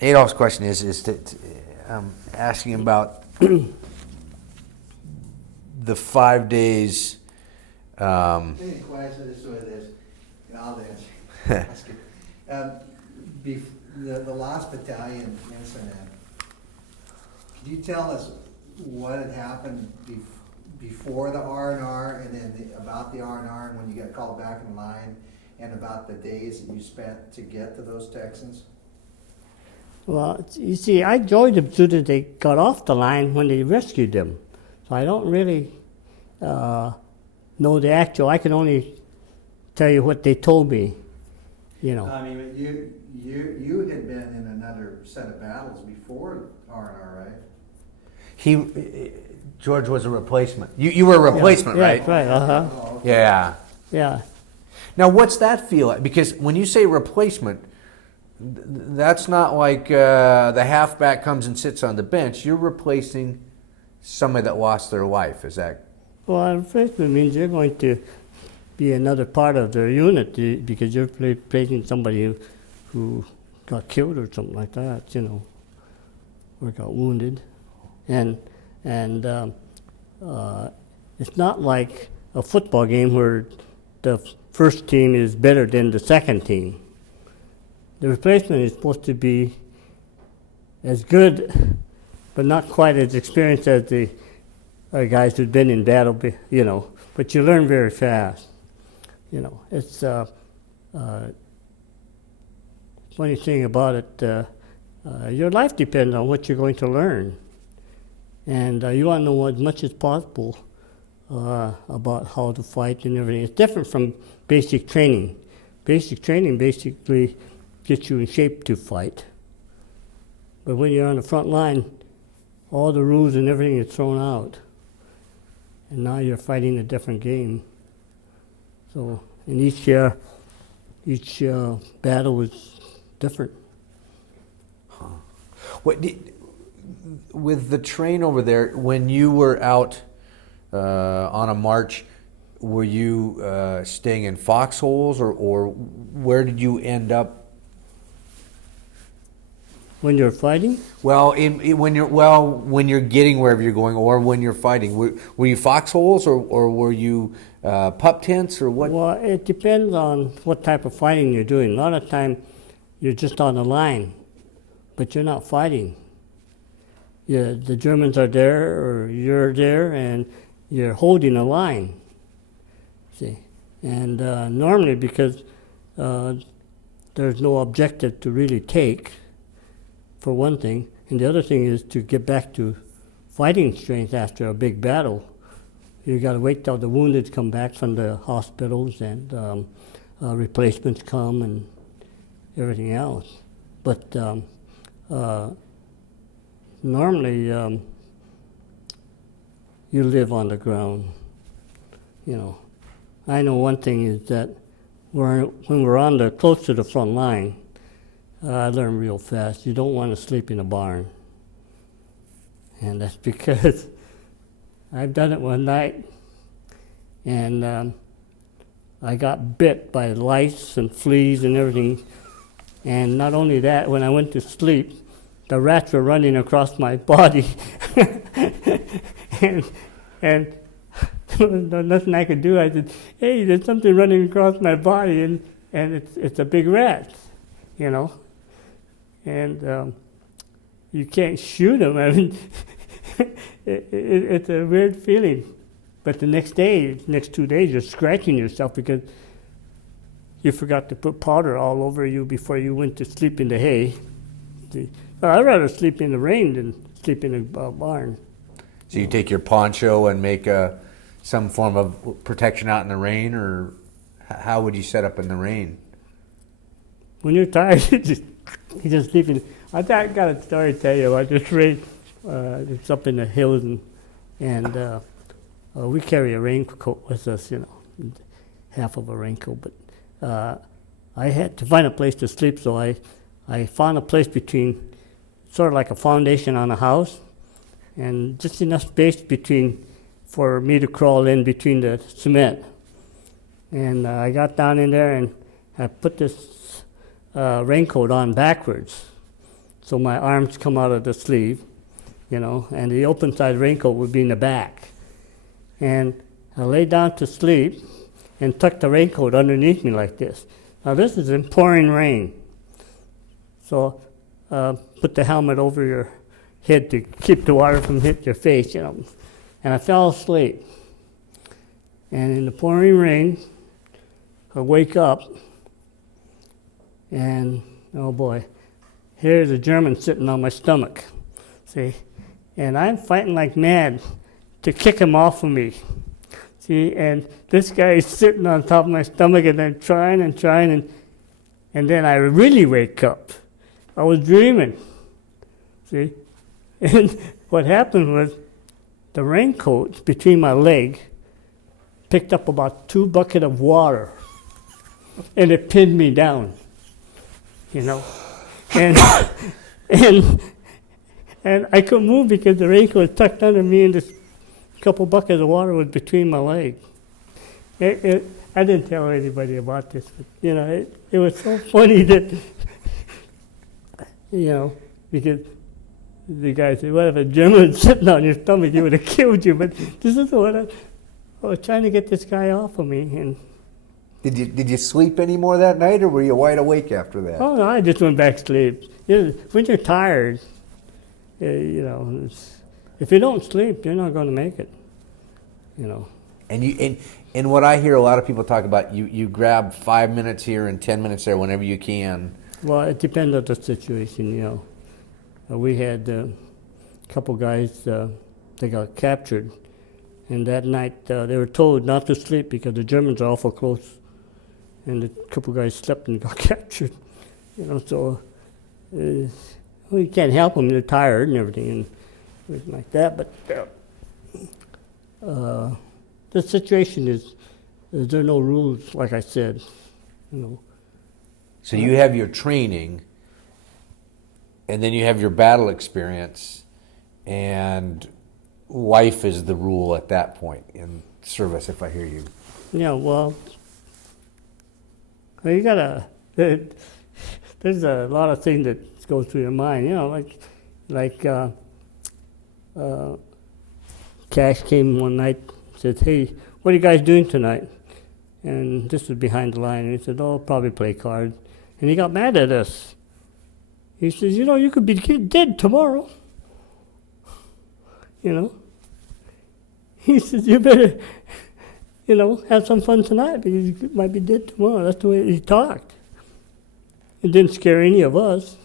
Adolph's question is that asking about the 5 days. Any questions with this? I'll answer. The last battalion incident, could you tell us what had happened before the R&R, and then about the R&R, and when you got called back in line, and about the days that you spent to get to those Texans? Well, you see, I joined them as soon as they got off the line when they rescued them. So I don't really know the actual. I can only tell you what they told me, you know. I mean, you had been in another set of battles before R&R, right? George was a replacement. You were a replacement, yeah, right? Yeah, right, uh-huh. Oh, okay. Yeah. Yeah. Now, what's that feel like? Because when you say replacement, that's not like the halfback comes and sits on the bench. You're replacing somebody that lost their life. Is that? Well, replacement means you're going to be another part of their unit because you're replacing somebody who got killed or something like that, you know, or got wounded. And it's not like a football game where the first team is better than the second team. The replacement is supposed to be as good, but not quite as experienced as the guys who've been in battle, you know. But you learn very fast, you know. It's funny thing about it. Your life depends on what you're going to learn, and you want to know as much as possible about how to fight and everything. It's different from basic training. Basic training basically gets you in shape to fight. But when you're on the front line, all the rules and everything is thrown out. And now you're fighting a different game. So in each battle is different. Huh. With the train over there, when you were out on a march, were you staying in foxholes, or where did you end up? When you're fighting? Well, when you're getting wherever you're going, or when you're fighting, were you foxholes, or were you pup tents, or what? Well, it depends on what type of fighting you're doing. A lot of time, you're just on the line, but you're not fighting. The Germans are there, or you're there, and you're holding a line. See, and normally because there's no objective to really take, for one thing, and the other thing is to get back to fighting strength after a big battle. You got to wait till the wounded come back from the hospitals and replacements come and everything else. But normally you live on the ground. You know, I know one thing is that when we're close to the front line, I learned real fast. You don't want to sleep in a barn. And that's because I've done it one night, and I got bit by lice and fleas and everything. And not only that, when I went to sleep, the rats were running across my body. and nothing I could do. I said, hey, there's something running across my body, and it's a big rat, you know. And you can't shoot them. I mean, it's a weird feeling. But the next 2 days, you're scratching yourself because you forgot to put powder all over you before you went to sleep in the hay. I'd rather sleep in the rain than sleep in a barn. So you take your poncho and make some form of protection out in the rain, or how would you set up in the rain? When you're tired, you just sleep in. I got a story to tell you about this rain. It's up in the hills, and we carry a raincoat with us, you know, half of a raincoat. But I had to find a place to sleep, so I found a place between, sort of like a foundation on a house, and just enough space for me to crawl in between the cement. And I got down in there, and I put this raincoat on backwards. So my arms come out of the sleeve, you know, and the open side raincoat would be in the back. And I lay down to sleep and tuck the raincoat underneath me like this. Now this is in pouring rain. So put the helmet over your head to keep the water from hitting your face, you know. And I fell asleep. And in the pouring rain, I wake up, and oh boy, here's a German sitting on my stomach, see? And I'm fighting like mad to kick him off of me, see? And this guy is sitting on top of my stomach, and I'm trying, and then I really wake up. I was dreaming, see? And what happened was the raincoat between my leg picked up about 2 buckets of water, and it pinned me down, you know. And I couldn't move because the raincoat was tucked under me, and this couple buckets of water was between my legs. I didn't tell anybody about this, but, you know, it was so funny that, you know, because the guy said, well, if a German was sitting on your stomach, he would have killed you. But this is what I was trying to get this guy off of me. And Did you sleep any more that night, or were you wide awake after that? oh, no, I just went back to sleep. You know, when you're tired, you know, if you don't sleep, you're not going to make it, you know. And what I hear a lot of people talk about, you grab 5 minutes here and 10 minutes there whenever you can. Well, it depends on the situation, you know. We had a couple guys, they got captured, and that night they were told not to sleep because the Germans are awful close, and a couple guys slept and got captured, you know. So well, you can't help them; they're tired and everything, and everything like that. But the situation is there are no rules, like I said, you know. So you have your training, and then you have your battle experience, and life is the rule at that point in service, if I hear you. Yeah, well, you gotta, there's a lot of things that go through your mind, you know, like Cash came one night and said, hey, what are you guys doing tonight? And this was behind the line, and he said, oh, probably play cards. And he got mad at us. He says, you know, you could be dead tomorrow. You know? He says, you better, you know, have some fun tonight because you might be dead tomorrow. That's the way he talked. It didn't scare any of us.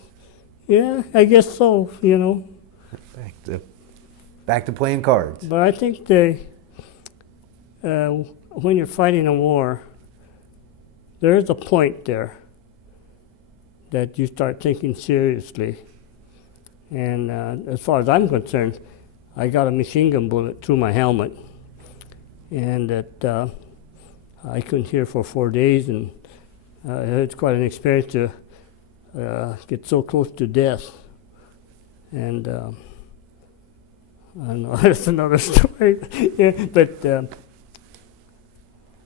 Yeah, I guess so, you know. Back to playing cards. But I think when you're fighting a war, there is a point there that you start thinking seriously. And as far as I'm concerned, I got a machine gun bullet through my helmet, and that I couldn't hear for 4 days, and it's quite an experience to get so close to death. And I know that's another story. Yeah, but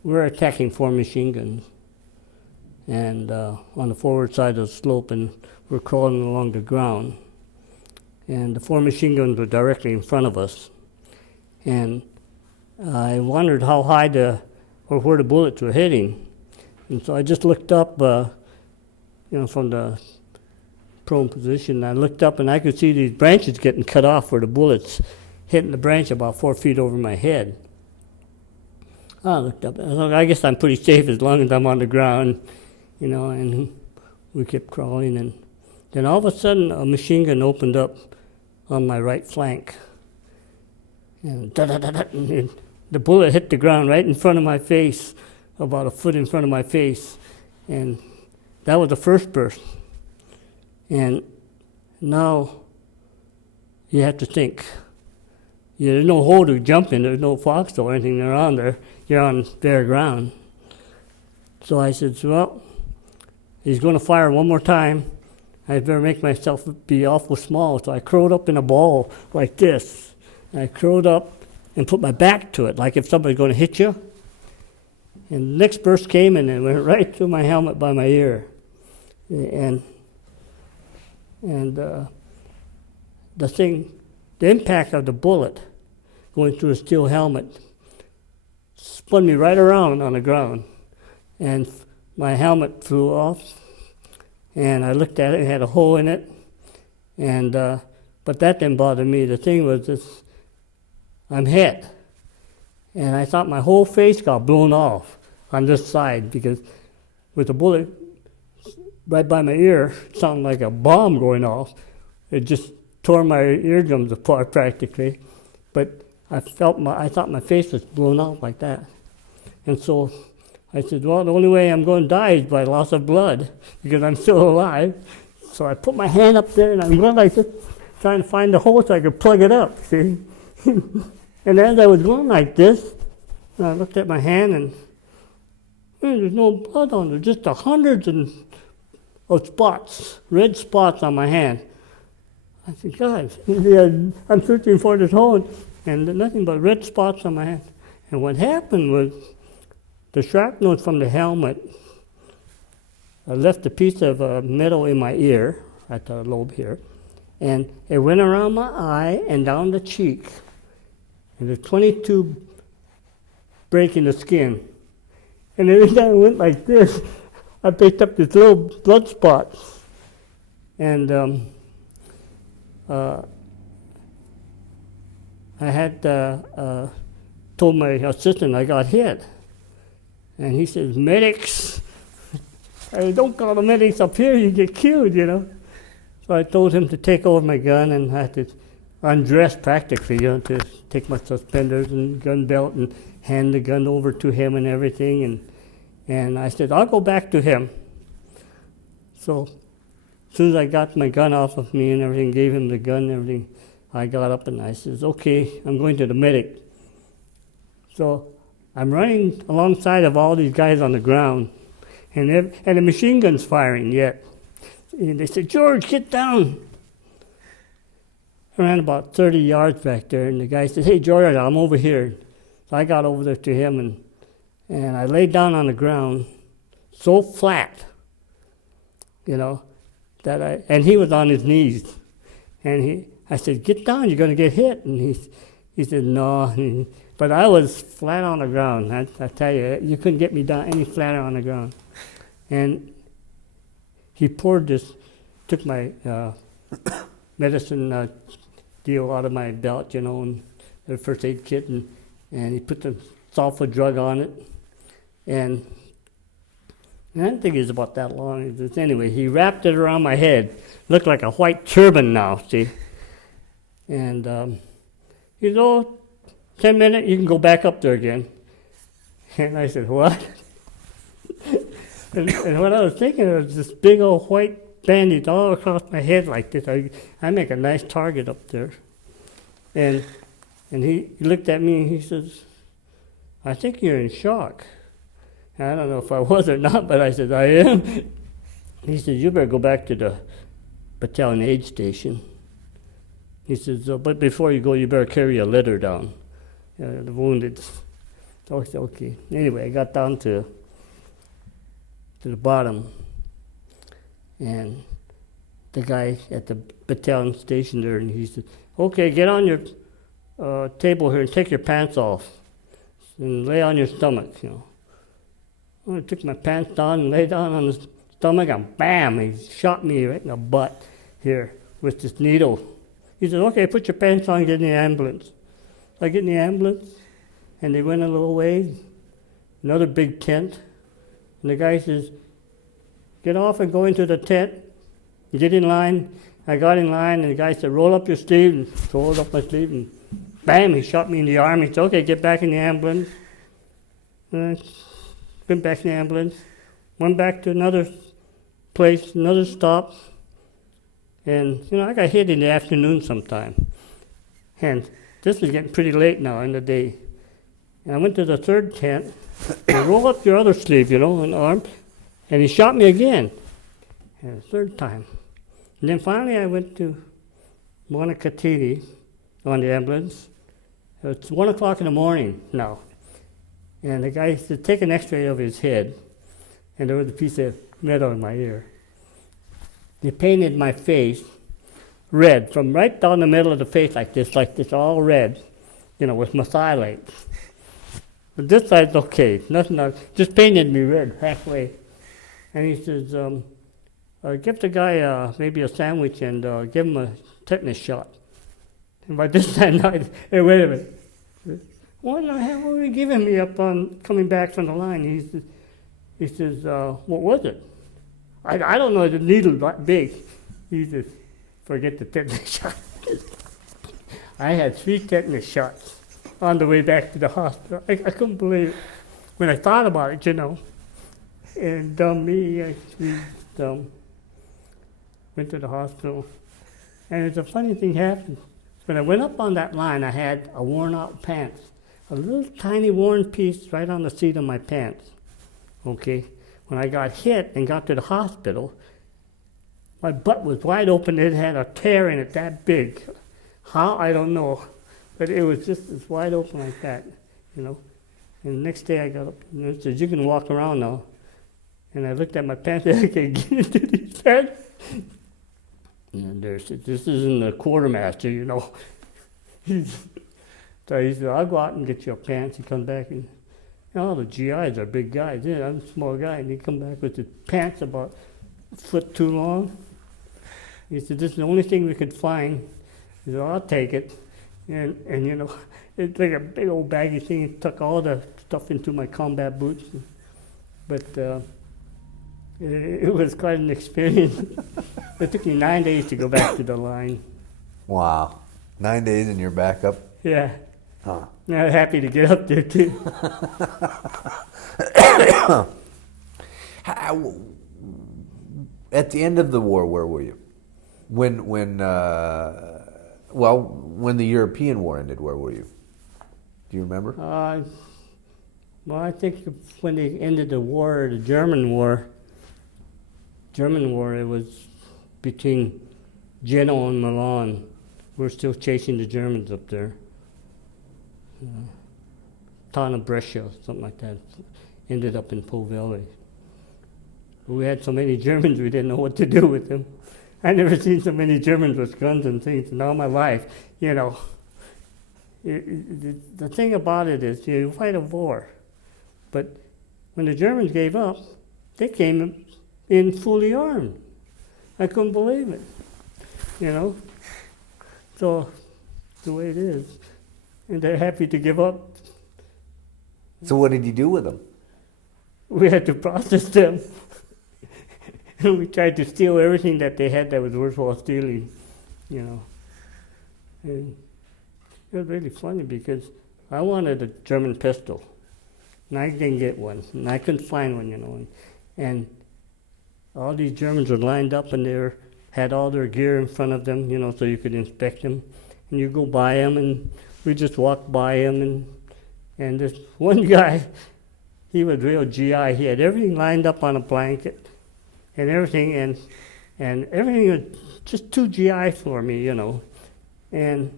we're attacking 4 machine guns, and on the forward side of the slope, and we're crawling along the ground. And the 4 machine guns were directly in front of us. And I wondered how high or where the bullets were hitting. And so I just looked up, you know, from the prone position. I looked up and I could see these branches getting cut off where the bullets hitting the branch about 4 feet over my head. I looked up. I guess I'm pretty safe as long as I'm on the ground, you know, and we kept crawling. And then all of a sudden, a machine gun opened up on my right flank. And the bullet hit the ground right in front of my face, about a foot in front of my face. And that was the first burst. And now you have to think. There's no hole to jump in, there's no foxhole or anything around there. You're on bare ground. So I said, well, he's going to fire one more time. I better make myself be awful small. So I curled up in a ball like this. And I curled up and put my back to it, like if somebody's going to hit you. And the next burst came and it went right through my helmet by my ear. And And the impact of the bullet going through a steel helmet spun me right around on the ground. And my helmet flew off. And I looked at it, it had a hole in it. And but that didn't bother me. The thing was this, I'm hit. And I thought my whole face got blown off on this side because with the bullet right by my ear, it sounded like a bomb going off. It just tore my eardrums apart practically. But I thought my face was blown out like that. And so I said, well, the only way I'm going to die is by loss of blood because I'm still alive. So I put my hand up there and I'm going like this, trying to find the hole so I could plug it up, see? And as I was going like this, I looked at my hand and there's no blood on there, just the hundreds of spots, red spots on my hand. I said, God, I'm searching for this hole and nothing but red spots on my hand. And what happened was the shrapnel from the helmet left a piece of metal in my ear, at the lobe here, and it went around my eye and down the cheek. And there's 22 break in the skin. And every time I went like this, I picked up this little blood spot. And I had told my assistant I got hit. And he says, medics. I said, don't call the medics up here, you get killed, you know. So I told him to take over my gun and I had to undress practically, you know, to take my suspenders and gun belt and hand the gun over to him and everything. And I said, I'll go back to him. So as soon as I got my gun off of me and everything, gave him the gun and everything, I got up and I says, okay, I'm going to the medic. So I'm running alongside of all these guys on the ground, and the machine gun's firing yet. And they said, George, get down. I ran about 30 yards back there, and the guy said, hey, George, I'm over here. So I got over there to him, and I laid down on the ground so flat, you know, and he was on his knees. And I said, get down, you're going to get hit. And he said, no. But I was flat on the ground. I tell you, you couldn't get me down any flatter on the ground. And he took my medicine deal out of my belt, you know, and the first aid kit, and he put the sulfa drug on it. And I don't think it was about that long. Anyway, he wrapped it around my head. Looked like a white turban now, see? And he said, oh, 10 minutes, you can go back up there again. And I said, what? and what I was thinking was this big old white bandage all across my head like this. I make a nice target up there. And he looked at me and he says, I think you're in shock. And I don't know if I was or not, but I said, I am. He said, you better go back to the battalion aid station. He says, but before you go, you better carry a litter down. The wounded. So I said, okay. Anyway, I got down to the bottom, and the guy at the battalion station there, and he said, okay, get on your table here and take your pants off and lay on your stomach, you know. Well, I took my pants down and lay down on the stomach, and bam, he shot me right in the butt here with this needle. He said, okay, put your pants on and get in the ambulance. So I get in the ambulance, and they went a little way, another big tent, and the guy says, get off and go into the tent, get in line. I got in line, and the guy said, roll up your sleeve, and rolled up my sleeve, and bam, he shot me in the arm. He said, okay, get back in the ambulance. And I went back in the ambulance, went back to another place, another stop, and, you know, I got hit in the afternoon sometime. And this was getting pretty late now in the day. And I went to the third tent, and roll up your other sleeve, you know, an arm, and he shot me again, and the third time. And then finally I went to Monocatina on the ambulance. It's 1 o'clock in the morning now. And the guy said, take an x-ray of his head, and there was a piece of metal in my ear. They painted my face red, from right down the middle of the face like this, all red, with methylates. But this side's okay, nothing else. Just painted me red halfway. And he says, give the guy maybe a sandwich and give him a tetanus shot. And by this time, hey, wait a minute. What the hell were you giving me up on coming back from the line? He says, what was it? I don't know, the needle that big. He says, forget the tetanus shot. I had 3 tetanus shots on the way back to the hospital. I couldn't believe it when I thought about it, And me, actually, went to the hospital. And it's a funny thing happened. When I went up on that line, I had a worn out pants. A little tiny worn piece right on the seat of my pants. Okay? When I got hit and got to the hospital, my butt was wide open. It had a tear in it that big. How? I don't know. But it was just as wide open like that, And the next day I got up and it said, you can walk around now. And I looked at my pants and I can't get into these pants. And this isn't a quartermaster, So he said, I'll go out and get your pants. He comes back and all the GIs are big guys. Yeah, I'm a small guy. And he come back with his pants about a foot too long. He said, this is the only thing we could find. He said, I'll take it. And it's like a big old baggy thing. It took all the stuff into my combat boots. But it was quite an experience. It took me 9 days to go back to the line. Wow. 9 days and you're back up? Yeah. Huh. I'm happy to get up there too. At the end of the war, where were you? When the European war ended, where were you? Do you remember? Well, I think when they ended the war, the German war, it was between Genoa and Milan. We're still chasing the Germans up there. Town of Brescia, something like that. Ended up in Po Valley. We had so many Germans, we didn't know what to do with them. I never seen so many Germans with guns and things in all my life, The thing about it is, you fight a war, but when the Germans gave up, they came in fully armed. I couldn't believe it, So, the way it is. And they're happy to give up. So what did you do with them? We had to process them. And we tried to steal everything that they had that was worthwhile stealing, And it was really funny because I wanted a German pistol. And I didn't get one. And I couldn't find one, And all these Germans were lined up and they had all their gear in front of them, so you could inspect them. And you go by them and we just walked by him, and this one guy, he was real GI. He had everything lined up on a blanket, and everything, and everything was just too GI for me, And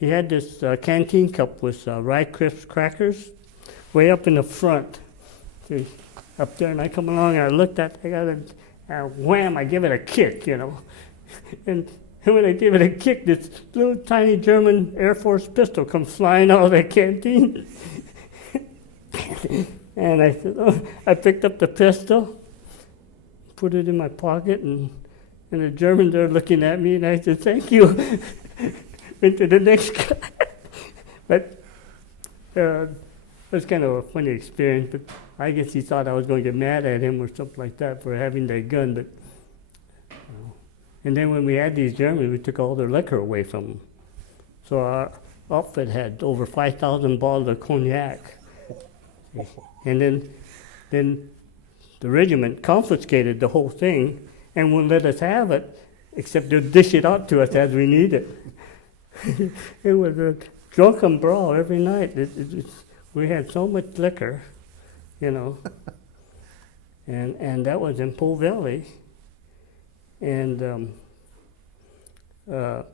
he had this canteen cup with Rye Crisp crackers, way up in the front, up there. And I come along and I looked at, wham! I give it a kick, And when I gave it a kick, this little tiny German Air Force pistol comes flying out of that canteen. And I said, I picked up the pistol, put it in my pocket, and the Germans are looking at me, and I said, thank you. Went to the next guy. But it was kind of a funny experience, but I guess he thought I was going to get mad at him or something like that for having that gun, but and then when we had these Germans, we took all their liquor away from them. So our outfit had over 5,000 bottles of cognac. And then the regiment confiscated the whole thing and wouldn't let us have it, except they'd dish it out to us as we need it. It was a drunken brawl every night. We had so much liquor, And that was in Po Valley. And right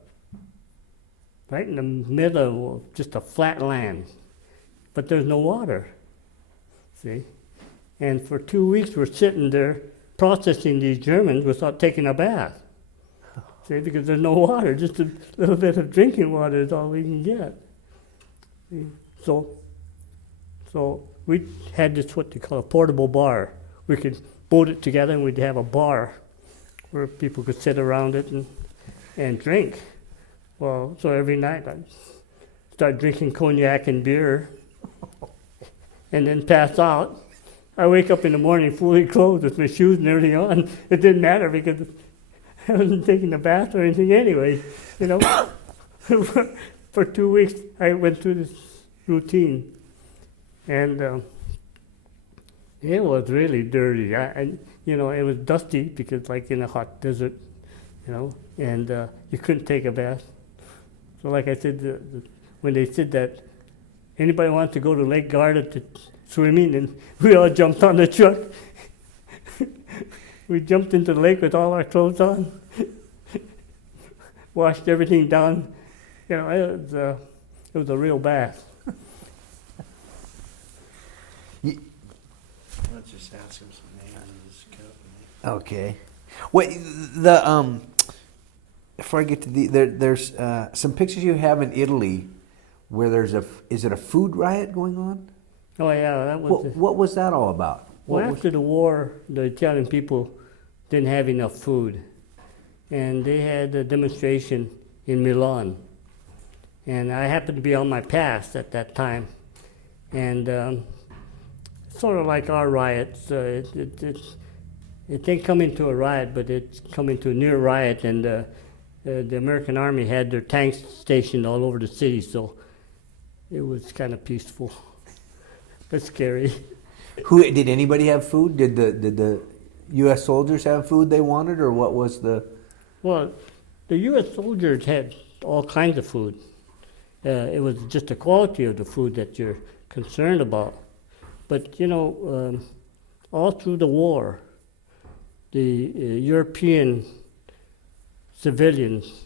in the middle of just a flat land, but there's no water, see? And for 2 weeks we're sitting there processing these Germans without taking a bath. See, because there's no water, just a little bit of drinking water is all we can get. See? So we had this, what they call a portable bar. We could bolt it together and we'd have a bar where people could sit around it and drink. Well, so every night I'd start drinking cognac and beer and then pass out. I wake up in the morning fully clothed with my shoes and everything on. It didn't matter because I wasn't taking a bath or anything anyway, you know. For 2 weeks I went through this routine. And it was really dirty. You know, it was dusty because like in a hot desert, you know, and you couldn't take a bath. So like I said, when they said that anybody wants to go to Lake Garda to swimming, and we all jumped on the truck. We jumped into the lake with all our clothes on, washed everything down. You know, it was a real bath. Let's just ask him some names of this company. Okay. Wait, before I get to there's some pictures you have in Italy where is it a food riot going on? Oh yeah, that was. What was that all about? Well, after the war, the Italian people didn't have enough food, and they had a demonstration in Milan, and I happened to be on my pass at that time, and sort of like our riots, it didn't come into a riot, but it's come into a near riot, and the American Army had their tanks stationed all over the city, so it was kind of peaceful, but scary. Did anybody have food? Did the U.S. soldiers have food they wanted, or what was the? Well, the U.S. soldiers had all kinds of food. It was just the quality of the food that you're concerned about. But you know, all through the war, the European civilians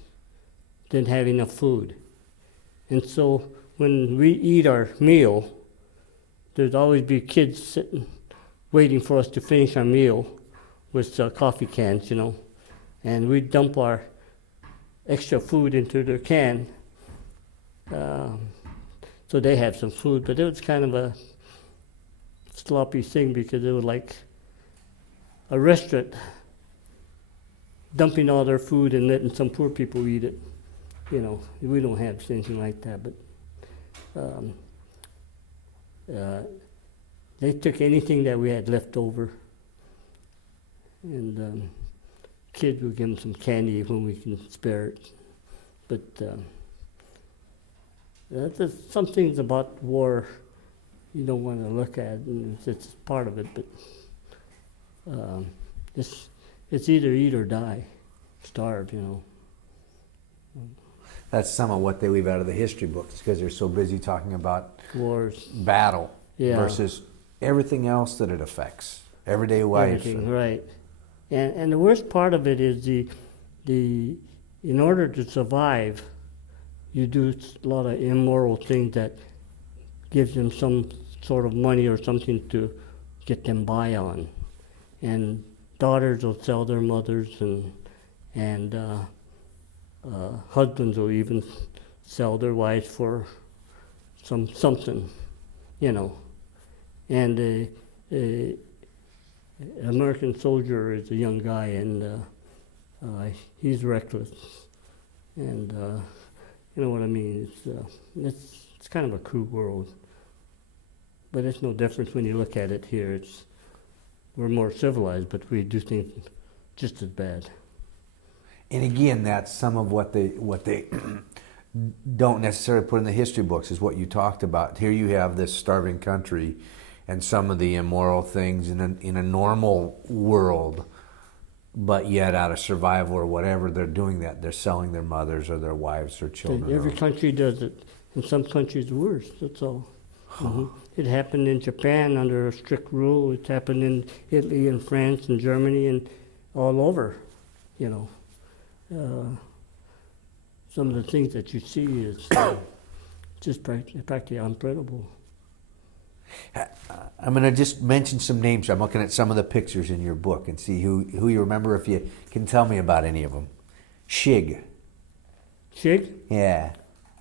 didn't have enough food, and so when we eat our meal, there'd always be kids sitting, waiting for us to finish our meal with coffee cans, you know, and we'd dump our extra food into their can, so they have some food. But it was kind of a sloppy thing because it was like a restaurant dumping all their food and letting some poor people eat it. You know, we don't have anything like that, but they took anything that we had left over, and kids would give them some candy when we can spare it. But there's some things about war you don't want to look at, and it's part of it, but it's either eat or die, starve, you know. That's some of what they leave out of the history books because they're so busy talking about Wars. battle Yeah. versus everything else that it affects, everyday life. Everything, right. And the worst part of it is in order to survive, you do a lot of immoral things that gives them some sort of money or something to get them by on. And daughters will sell their mothers, and husbands will even sell their wives for something, you know. And the American soldier is a young guy, and he's reckless, and you know what I mean. It's kind of a cruel world, but it's no difference when you look at it here. We're more civilized, but we do things just as bad. And again, that's some of what they don't necessarily put in the history books is what you talked about. Here you have this starving country and some of the immoral things in a normal world, but yet out of survival or whatever, they're doing that. They're selling their mothers or their wives or children. Every country does it. In some countries worse, that's all. Mm-hmm. It happened in Japan under a strict rule. It happened in Italy and France and Germany and all over, you know. Some of the things that you see is just practically unpredictable. I'm going to just mention some names. I'm looking at some of the pictures in your book and see who you remember, if you can tell me about any of them. Shig. Shig? Yeah.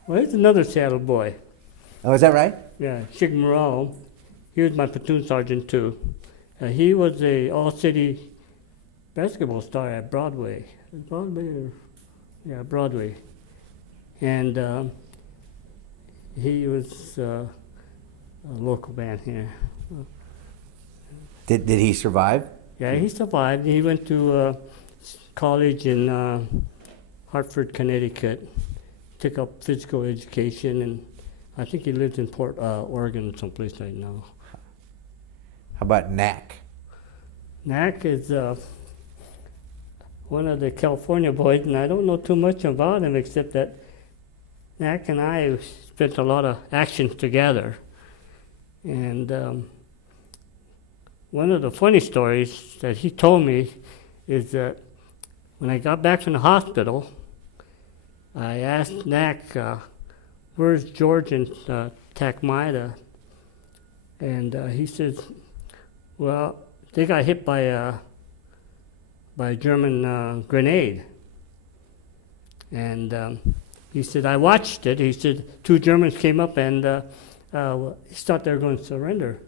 Well, he's another Seattle boy. Oh, is that right? Yeah, Shig Morale. He was my platoon sergeant too. He was a all-city basketball star at Broadway. Broadway. And he was a local band here. Did he survive? Yeah, he survived. He went to college in Hartford, Connecticut. Took up physical education, and I think he lives in Oregon, someplace right now. How about Knack? Knack is one of the California boys, and I don't know too much about him except that Knack and I spent a lot of action together. And one of the funny stories that he told me is that when I got back from the hospital, I asked Knack, where's George and Takmaida? And he says, well, they got hit by a German grenade. And he said, I watched it. He said, 2 Germans came up and he thought they were going to surrender.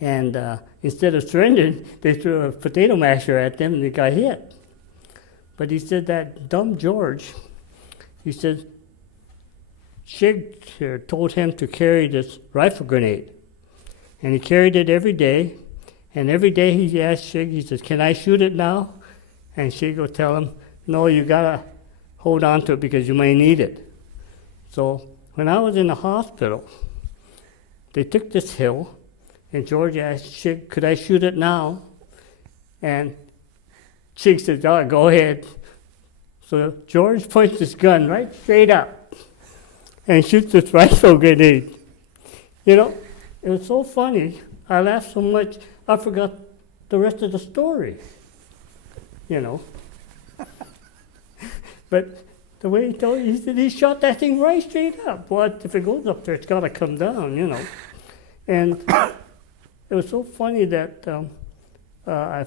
And instead of surrendering, they threw a potato masher at them and they got hit. But he said that dumb George, he said, Shig told him to carry this rifle grenade. And he carried it every day. And every day he asked Shig, he says, can I shoot it now? And Shig will tell him, no, you gotta hold on to it because you may need it. So when I was in the hospital, they took this hill, and George asked Shig, could I shoot it now? And Shig said, oh, go ahead. So George points his gun right straight up and shoots this rifle grenade. You know, it was so funny. I laughed so much, I forgot the rest of the story. You know. But the way he told you, he said he shot that thing right straight up. Well, if it goes up there, it's got to come down, you know. And it was so funny that I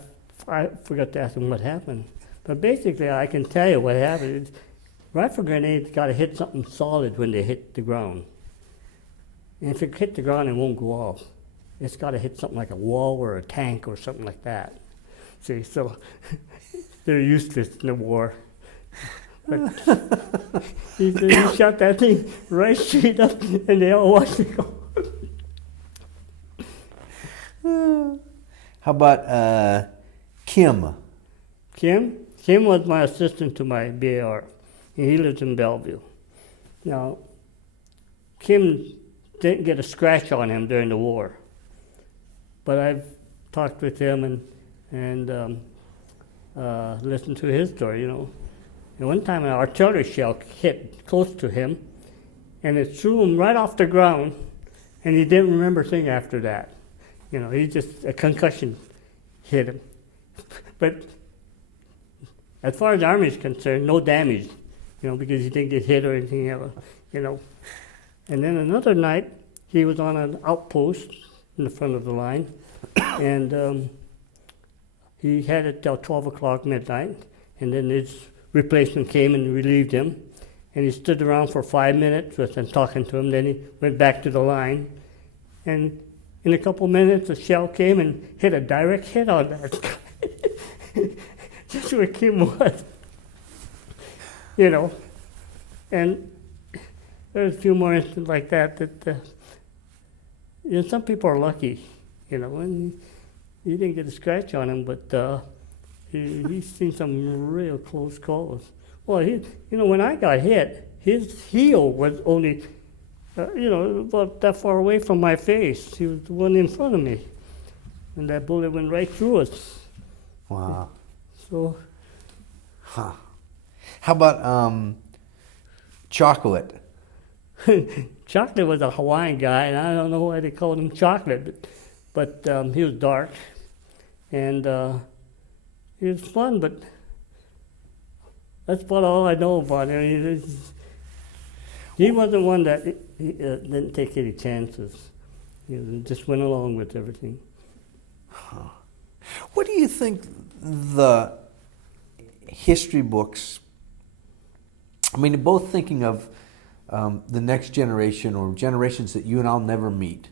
forgot to ask him what happened. But basically, I can tell you what happened. Rifle grenades got to hit something solid when they hit the ground. And if it hit the ground, it won't go off. It's got to hit something like a wall or a tank or something like that. See, so they're useless in the war. But he shot that thing right straight up, and they all watched it go. How about Kim? Kim was my assistant to my BAR, and he lives in Bellevue. Now, Kim didn't get a scratch on him during the war, but I've talked with him and listened to his story, you know. And one time an artillery shell hit close to him, and it threw him right off the ground, and he didn't remember a thing after that. You know, a concussion hit him. But as far as the Army is concerned, no damage, you know, because he didn't get hit or anything else, you know. And then another night, he was on an outpost in the front of the line, and he had it till 12 o'clock midnight, and then his replacement came and relieved him, and he stood around for 5 minutes with them talking to him. Then he went back to the line, and in a couple minutes, a shell came and hit a direct hit on that guy. That's where Kim was, you know. And there's a few more instances like that you know, some people are lucky, you know, and he didn't get a scratch on him, but he's seen some real close calls. Well, you know, when I got hit, his heel was only, you know, about that far away from my face. He was the one in front of me, and that bullet went right through us. Wow. So. Huh. How about Chocolate? Chocolate was a Hawaiian guy, and I don't know why they called him Chocolate, but he was dark, and he was fun, but that's about all I know about him. He wasn't one that didn't take any chances. They just went along with everything. What do you think the history books, I mean, both thinking of the next generation or generations that you and I'll never meet,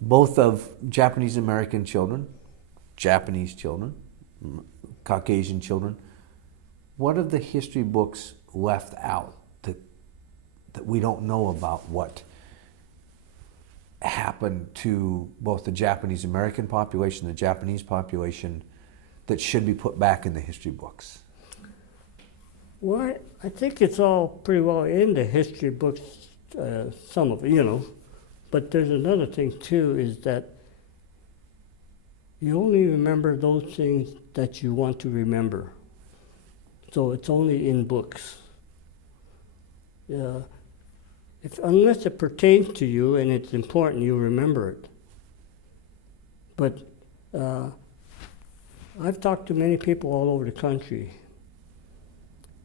both of Japanese American children, Japanese children, Caucasian children, what have the history books left out that we don't know about what happened to both the Japanese American population, the Japanese population, that should be put back in the history books? Well, I think it's all pretty well in the history books, some of it, But there's another thing too, is that you only remember those things that you want to remember. So it's only in books. Unless it pertains to you and it's important, you remember it. But I've talked to many people all over the country,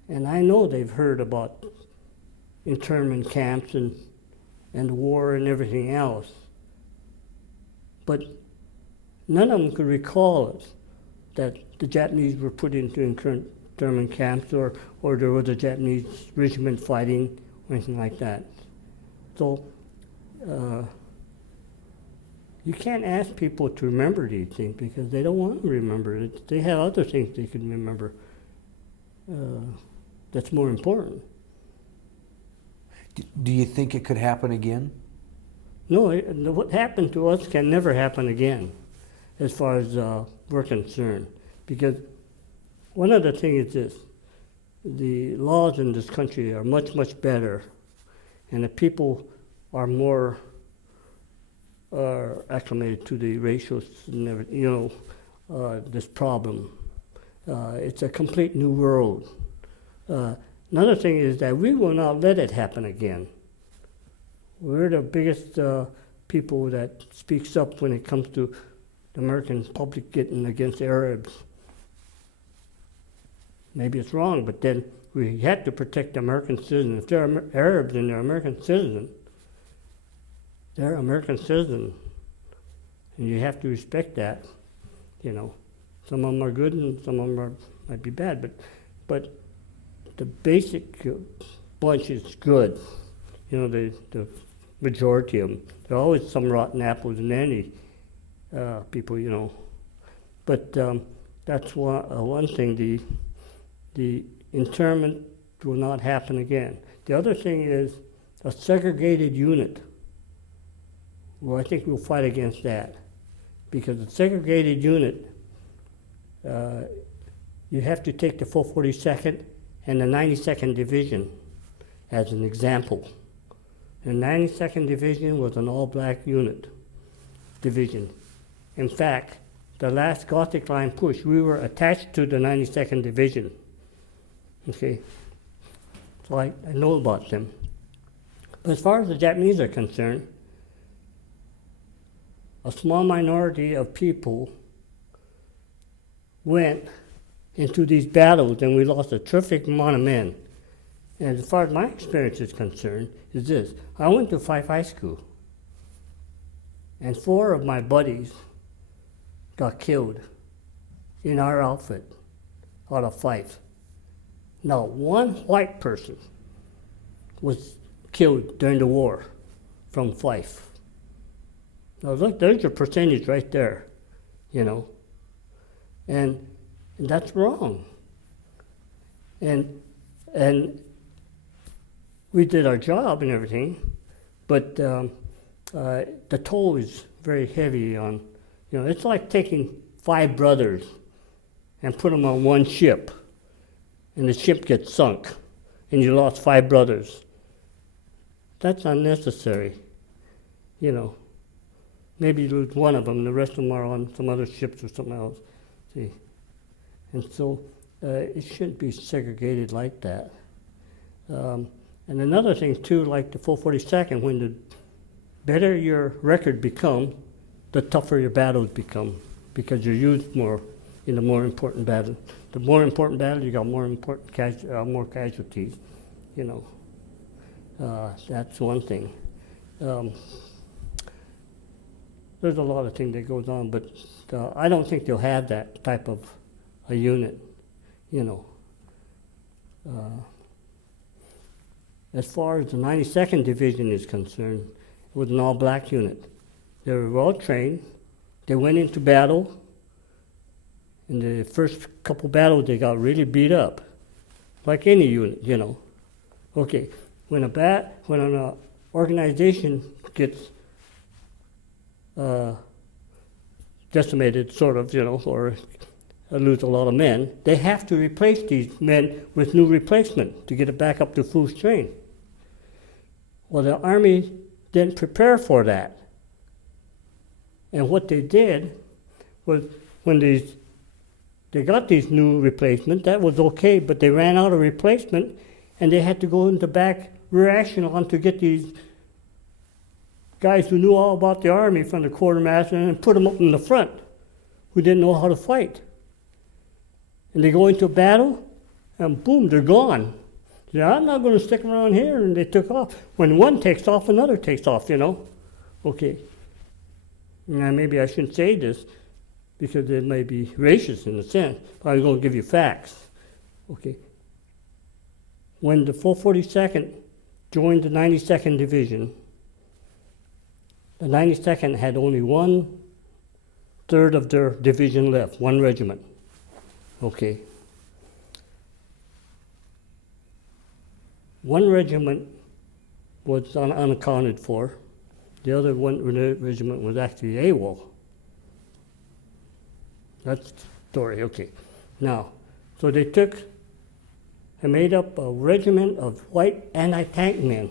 and I know they've heard about internment camps and war and everything else. But none of them could recall it, that the Japanese were put into internment camps or there was a Japanese regiment fighting or anything like that. So you can't ask people to remember these things because they don't want to remember it. They have other things they can remember that's more important. Do you think it could happen again? No, what happened to us can never happen again, as far as we're concerned. Because one other thing is this: the laws in this country are much, much better, and the people are more acclimated to the ratios and everything, this problem. It's a complete new world. Another thing is that we will not let it happen again. We're the biggest people that speaks up when it comes to the American public getting against Arabs. Maybe it's wrong, but then we have to protect the American citizens. If they're Arabs and they're American citizens, they're American citizens. And you have to respect that. Some of them are good and some of them might be bad, but the basic bunch is good. The majority of them. There are always some rotten apples in any people, But that's one thing. The internment will not happen again. The other thing is a segregated unit. Well, I think we'll fight against that. Because the segregated unit, you have to take the 442nd and the 92nd Division as an example. The 92nd Division was an all-black division. In fact, the last Gothic Line push, we were attached to the 92nd Division. Okay, so I know about them. But as far as the Japanese are concerned, a small minority of people went into these battles, and we lost a terrific amount of men. And as far as my experience is concerned, is this: I went to Fife High School, and 4 of my buddies got killed in our outfit out of Fife. Now, one white person was killed during the war from Fife. Now look, there's your percentage right there, and that's wrong. And we did our job and everything, but the toll is very heavy on, it's like taking 5 brothers and put them on one ship, and the ship gets sunk, and you lost 5 brothers. That's unnecessary, Maybe you lose one of them, the rest of them are on some other ships or something else. See, and so it shouldn't be segregated like that. And another thing too, like the 442nd, when the better your record become, the tougher your battles become, because you're used more in the more important battle. The more important battle, you got more casualties. That's one thing. there's a lot of things that goes on, but I don't think they'll have that type of a unit, you know. As far as the 92nd Division is concerned, it was an all-black unit. They were well trained. They went into battle. In the first couple battles, they got really beat up, like any unit, you know. Okay, when an organization gets decimated, sort of, you know, or lose a lot of men, they have to replace these men with new replacement to get it back up to full strength. Well, the Army didn't prepare for that. And what they did was when they got these new replacements, that was okay, but they ran out of replacement and they had to go into back rear echelon to get these guys who knew all about the Army from the quartermaster and put them up in the front who didn't know how to fight. And they go into battle and boom, they're gone. They say, I'm not going to stick around here, and they took off. When one takes off, another takes off, you know. Okay. Now, maybe I shouldn't say this because it may be racist in a sense, but I'm going to give you facts. Okay. When the 442nd joined the 92nd Division, the 92nd had only 1/3 of their division left, one regiment. Okay. One regiment was unaccounted for. The other one regiment was actually AWOL. That's the story, okay. Now, so they took and made up a regiment of white anti-tank men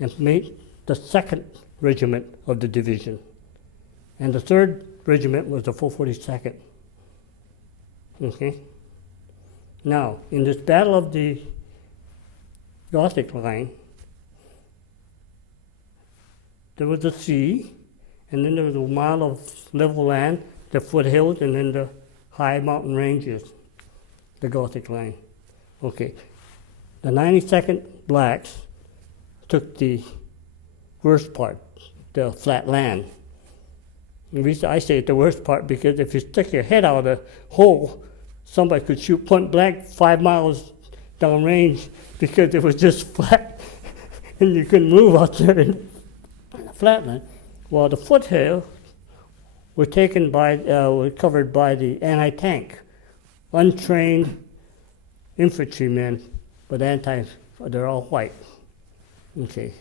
and made the 2nd regiment of the division. And the 3rd regiment was the 442nd. Okay? Now, in this battle of the Gothic line, there was a sea, and then there was a mile of level land, the foothills, and then the high mountain ranges, the Gothic line. Okay. The 92nd Blacks took the worst part, the flat land. And I say the worst part because if you stick your head out of the hole, somebody could shoot point blank 5 miles downrange because it was just flat and you couldn't move out there in the flatland. Well, the foothills were were covered by the anti-tank, untrained infantrymen, but they're all white. Okay.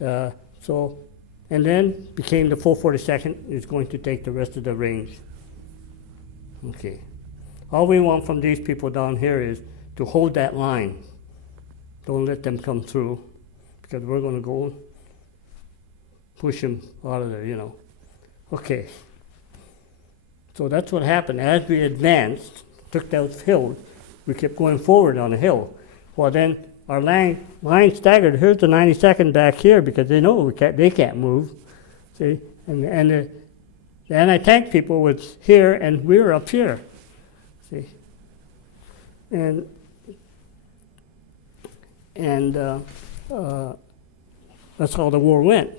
And then became the 442nd is going to take the rest of the range. Okay. All we want from these people down here is to hold that line. Don't let them come through, because we're going to go push them out of there, you know. Okay. So that's what happened. As we advanced, took those hills, we kept going forward on the hill. Well, then our line staggered. Here's the 92nd back here because they know they can't move. See, and the anti-tank people was here and we were up here. See, and that's how the war went.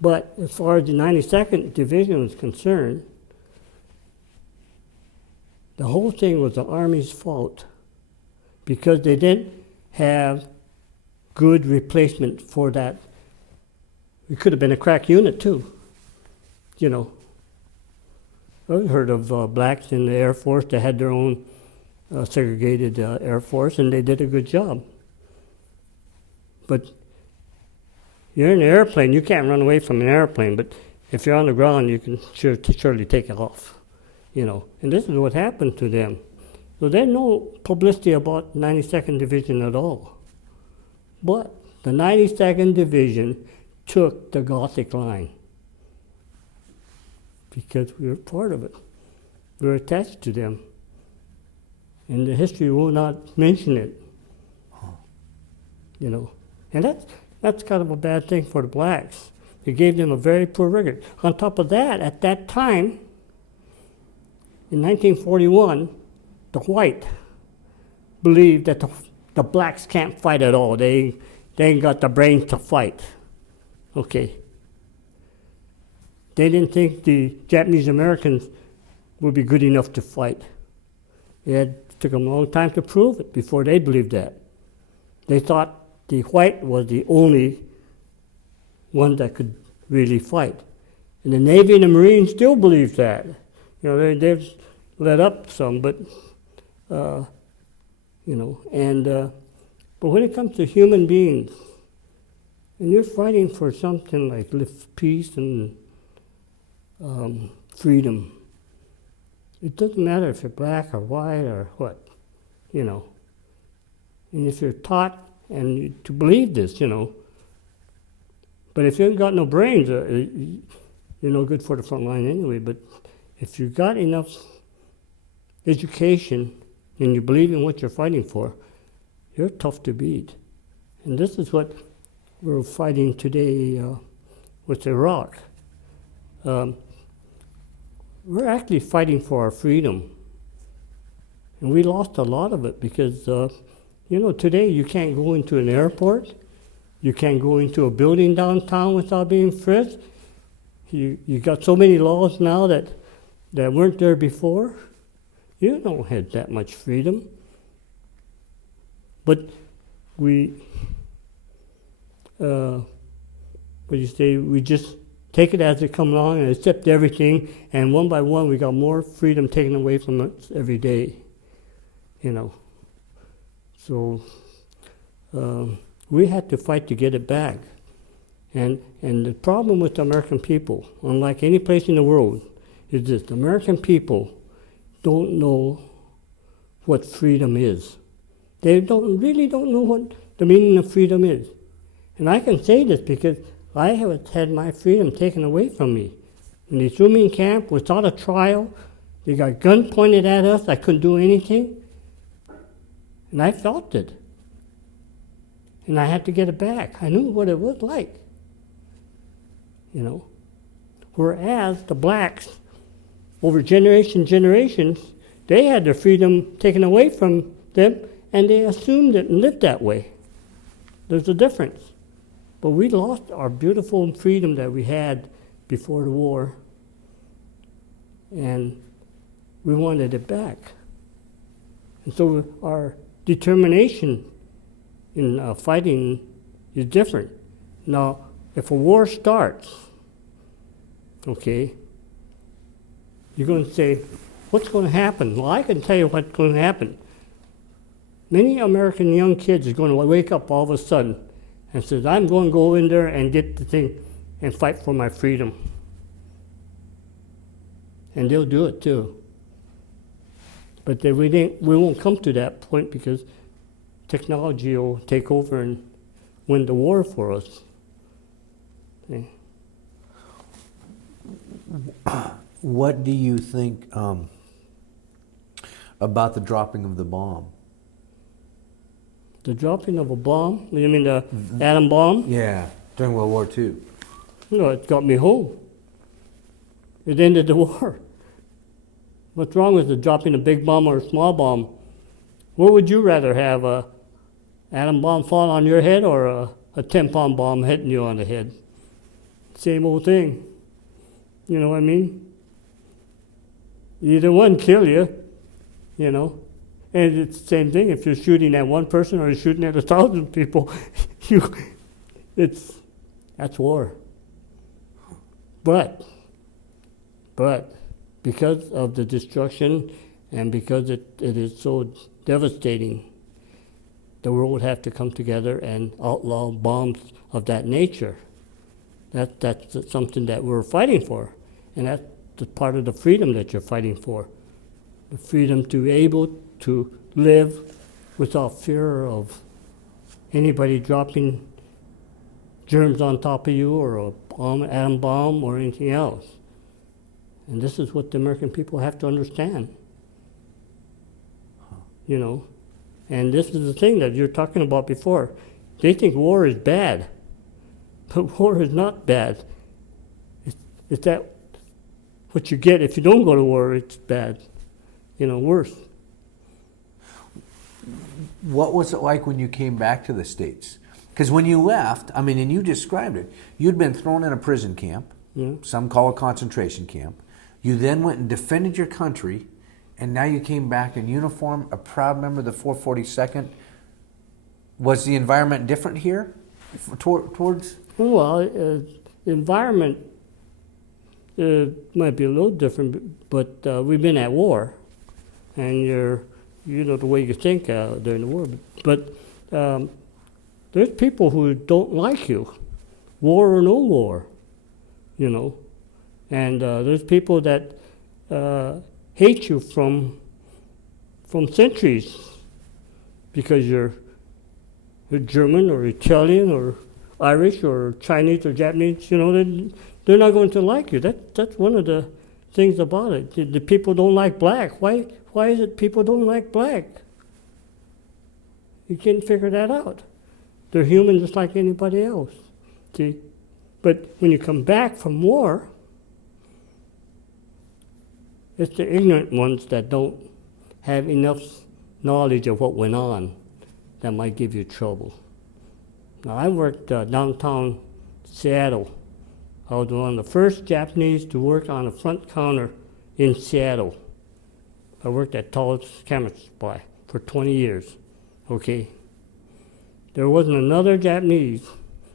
But as far as the 92nd Division was concerned, the whole thing was the Army's fault because they didn't have good replacement for that. It could have been a crack unit too, you know. I've heard of blacks in the Air Force that had their own segregated Air Force, and they did a good job. But you're in an airplane, you can't run away from an airplane, but if you're on the ground, you can surely take it off, you know. And this is what happened to them. So there's no publicity about 92nd Division at all. But the 92nd Division took the Gothic line because we were part of it. We were attached to them. And the history will not mention it, you know. And that's kind of a bad thing for the blacks. It gave them a very poor record. On top of that, at that time, in 1941, the white believed that the blacks can't fight at all. They ain't got the brains to fight. Okay. they didn't think the Japanese Americans would be good enough to fight. It took them a long time to prove it before they believed that. They thought the white was the only one that could really fight. And the Navy and the Marines still believe that. You know, they've let up some, but, you know, and, but when it comes to human beings, and you're fighting for something like peace and freedom, it doesn't matter if you're black or white or what, you know. And if you're taught and to believe this, you know, but if you ain't got no brains, you're no good for the front line anyway. But if you got enough education and you believe in what you're fighting for, you're tough to beat. And this is what we're fighting today with Iraq. We're actually fighting for our freedom. And we lost a lot of it because, you know, today you can't go into an airport. You can't go into a building downtown without being frisked. You got so many laws now that weren't there before. You don't have that much freedom. But we, what do you say, we just take it as it comes along and accept everything, and one by one we got more freedom taken away from us every day, you know. So we had to fight to get it back. And the problem with the American people, unlike any place in the world, is this: the American people don't know what freedom is. They really don't know what the meaning of freedom is. And I can say this because I have had my freedom taken away from me. When they threw me in camp without a trial, they got guns pointed at us, I couldn't do anything. And I felt it. And I had to get it back. I knew what it was like. You know, whereas the blacks, over generations, they had their freedom taken away from them, and they assumed it and lived that way. There's a difference. But we lost our beautiful freedom that we had before the war, and we wanted it back. And so our determination in fighting is different. Now, if a war starts, okay, you're going to say, what's going to happen? Well, I can tell you what's going to happen. Many American young kids are going to wake up all of a sudden and says, I'm going to go in there and get the thing and fight for my freedom. And they'll do it too. But we won't come to that point because technology will take over and win the war for us. Okay. What do you think about the dropping of the bomb? The dropping of a bomb? You mean the atom bomb? Yeah, during World War II. No, it got me home. It ended the war. What's wrong with the dropping a big bomb or a small bomb? What would you rather have, a atom bomb fall on your head or a 10-pound bomb hitting you on the head? Same old thing. You know what I mean? Either one kill you, you know. And it's the same thing if you're shooting at one person or you're shooting at 1,000 people. That's war. But because of the destruction and because it is so devastating, the world would have to come together and outlaw bombs of that nature. That's something that we're fighting for. And that's the part of the freedom that you're fighting for. The freedom to be able to live without fear of anybody dropping germs on top of you or a bomb, atom bomb or anything else. And this is what the American people have to understand. You know, and this is the thing that you're talking about before. They think war is bad, but war is not bad. It's that what you get if you don't go to war, it's bad. You know, worse. What was it like when you came back to the States? Because when you left, I mean, and you described it, you'd been thrown in a prison camp, Yeah. some call a concentration camp. You then went and defended your country, and now you came back in uniform, a proud member of the 442nd. Was the environment different here towards? Well, the environment might be a little different, but we've been at war, and you know the way you think during the war. But there's people who don't like you, war or no war, you know, and there's people that hate you from centuries because you're German or Italian or Irish or Chinese or Japanese. You know, they're not going to like you. That's one of the things about it. The people don't like black. Why is it people don't like black? You can't figure that out. They're human just like anybody else. See? But when you come back from war, it's the ignorant ones that don't have enough knowledge of what went on that might give you trouble. Now, I worked downtown Seattle. I was one of the first Japanese to work on a front counter in Seattle. I worked at Toll's Camera Supply for 20 years, okay? There wasn't another Japanese,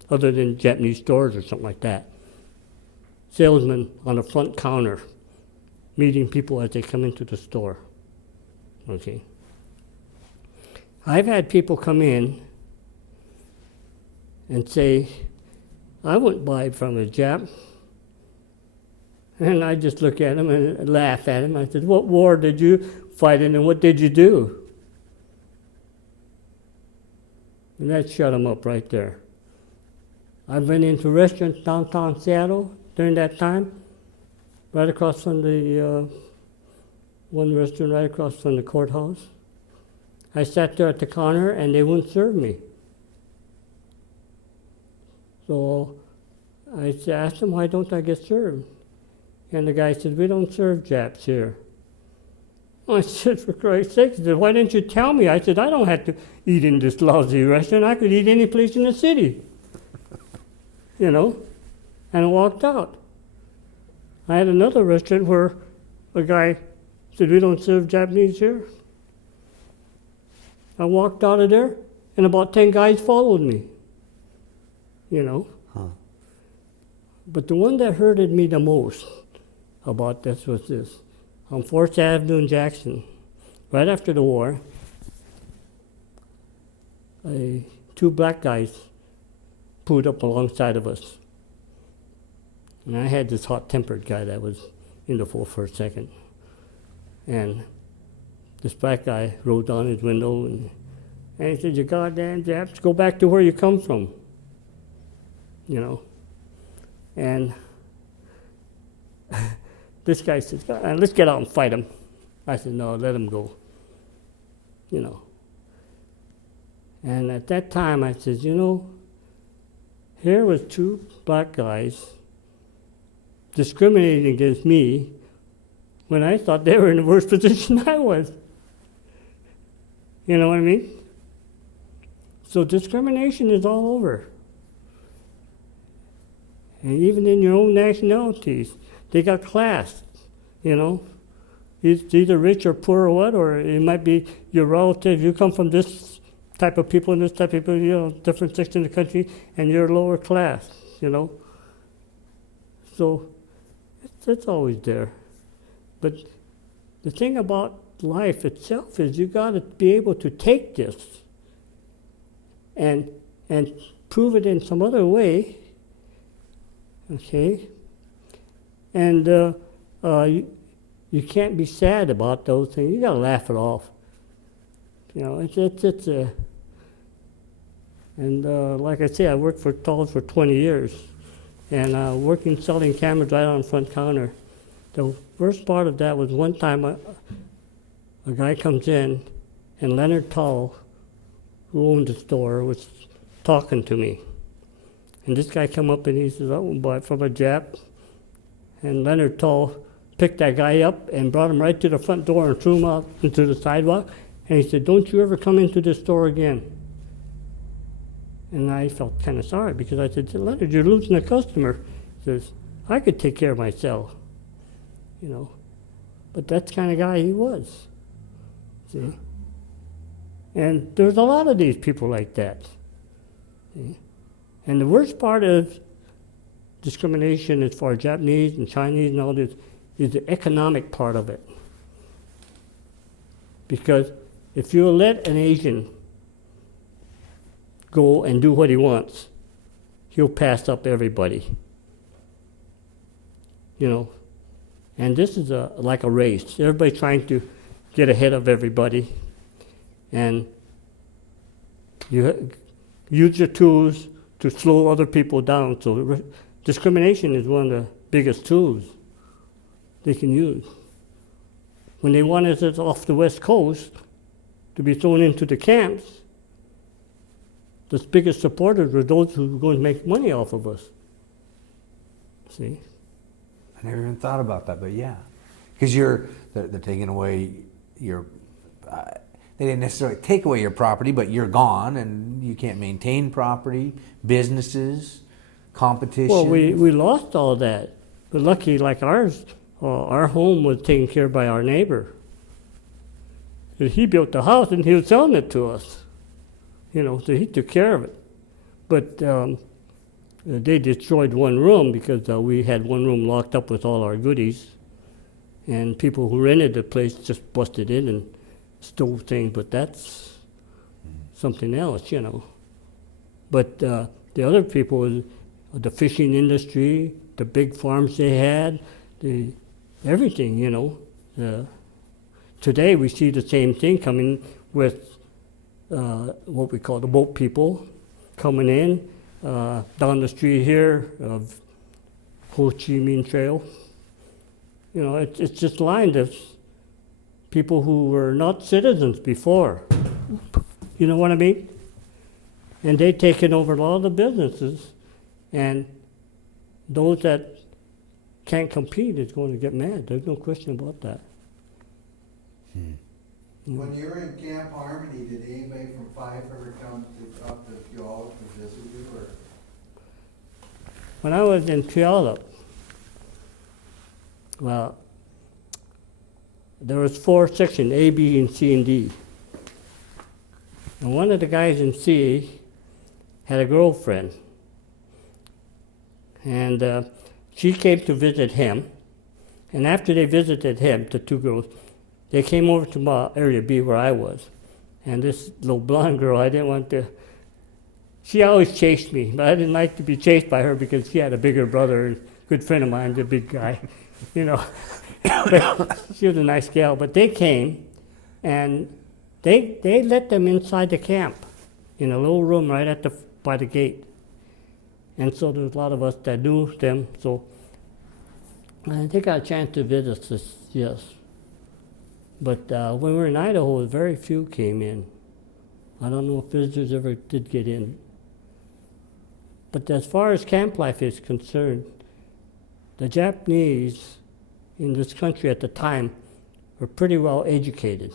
other than Japanese stores or something like that, salesman on the front counter, meeting people as they come into the store, okay? I've had people come in and say, I wouldn't buy from a Jap. And I just look at him and laugh at him. I said, what war did you fight in and what did you do? And that shut him up right there. I've been into restaurants downtown Seattle during that time, right across from the, one restaurant right across from the courthouse. I sat there at the counter and they wouldn't serve me. So I asked them, why don't I get served? And the guy said, we don't serve Japs here. I said, for Christ's sake, he said, why didn't you tell me? I said, I don't have to eat in this lousy restaurant. I could eat any place in the city. You know, and I walked out. I had another restaurant where a guy said, we don't serve Japanese here. I walked out of there, and about 10 guys followed me. You know. Huh. But the one that hurted me the most about this was this. On 4th Avenue in Jackson, right after the war, two black guys pulled up alongside of us. And I had this hot-tempered guy that was in the 442nd. And this black guy rolled down his window and he said, you goddamn Japs, go back to where you come from. You know. And this guy says, let's get out and fight him. I said, no, let him go. You know. And at that time I said, you know, here was two black guys discriminating against me when I thought they were in the worst position I was. You know what I mean? So discrimination is all over. And even in your own nationalities, they got class, you know. It's either rich or poor or what, or it might be your relative. You come from this type of people and this type of people, you know, different section of the country, and you're lower class, you know. So it's always there. But the thing about life itself is you got to be able to take this and prove it in some other way, okay? And you can't be sad about those things. You got to laugh it off. You know, it's a. And like I say, I worked for Toll for 20 years, and working selling cameras right on the front counter. The worst part of that was one time a guy comes in, and Leonard Toll, who owned the store, was talking to me. And this guy come up and he says, "Oh, boy, from a Jap." And Leonard Toll picked that guy up and brought him right to the front door and threw him out into the sidewalk. And he said, "Don't you ever come into this store again." And I felt kind of sorry because I said, "Leonard, you're losing a customer." He says, I could take care of myself, you know. But that's the kind of guy he was, see. And there's a lot of these people like that, see. And the worst part of discrimination as far as Japanese and Chinese and all this is the economic part of it. Because if you let an Asian go and do what he wants, he'll pass up everybody. You know, and this is like a race. Everybody's trying to get ahead of everybody, and you use your tools to slow other people down. So discrimination is one of the biggest tools they can use. When they wanted us off the West Coast to be thrown into the camps, the biggest supporters were those who were going to make money off of us. See? I never even thought about that, but yeah. Because they're taking away your, they didn't necessarily take away your property, but you're gone and you can't maintain property, businesses, competition. Well, we lost all that. But lucky, like ours, our home was taken care of by our neighbor. He built the house and he was selling it to us. You know, so he took care of it. But they destroyed one room because we had one room locked up with all our goodies. And people who rented the place just busted in and stole things, but that's something else, you know. But the other people, the fishing industry, the big farms they had, everything, you know. Today we see the same thing coming with what we call the boat people coming in down the street here of Ho Chi Minh Trail. You know, it's just lined of people who were not citizens before. You know what I mean? And they've taken over all the businesses, and those that can't compete is going to get mad. There's no question about that. When you were in Camp Harmony, did anybody from Fife ever come up to Puyallup to visit you? Or? When I was in Puyallup, well, there was 4 sections, A, B, and C, and D. And one of the guys in C had a girlfriend. And she came to visit him. And after they visited him, the 2 girls, they came over to my area B where I was. And this little blonde girl, I didn't want to, she always chased me, but I didn't like to be chased by her because she had a bigger brother, a good friend of mine, the big guy, you know. But she was a nice gal. But they came, and they let them inside the camp in a little room right by the gate. And so there was a lot of us that knew them. So they got a chance to visit us, yes. But when we were in Idaho, very few came in. I don't know if visitors ever did get in. But as far as camp life is concerned, the Japanese in this country at the time were pretty well educated.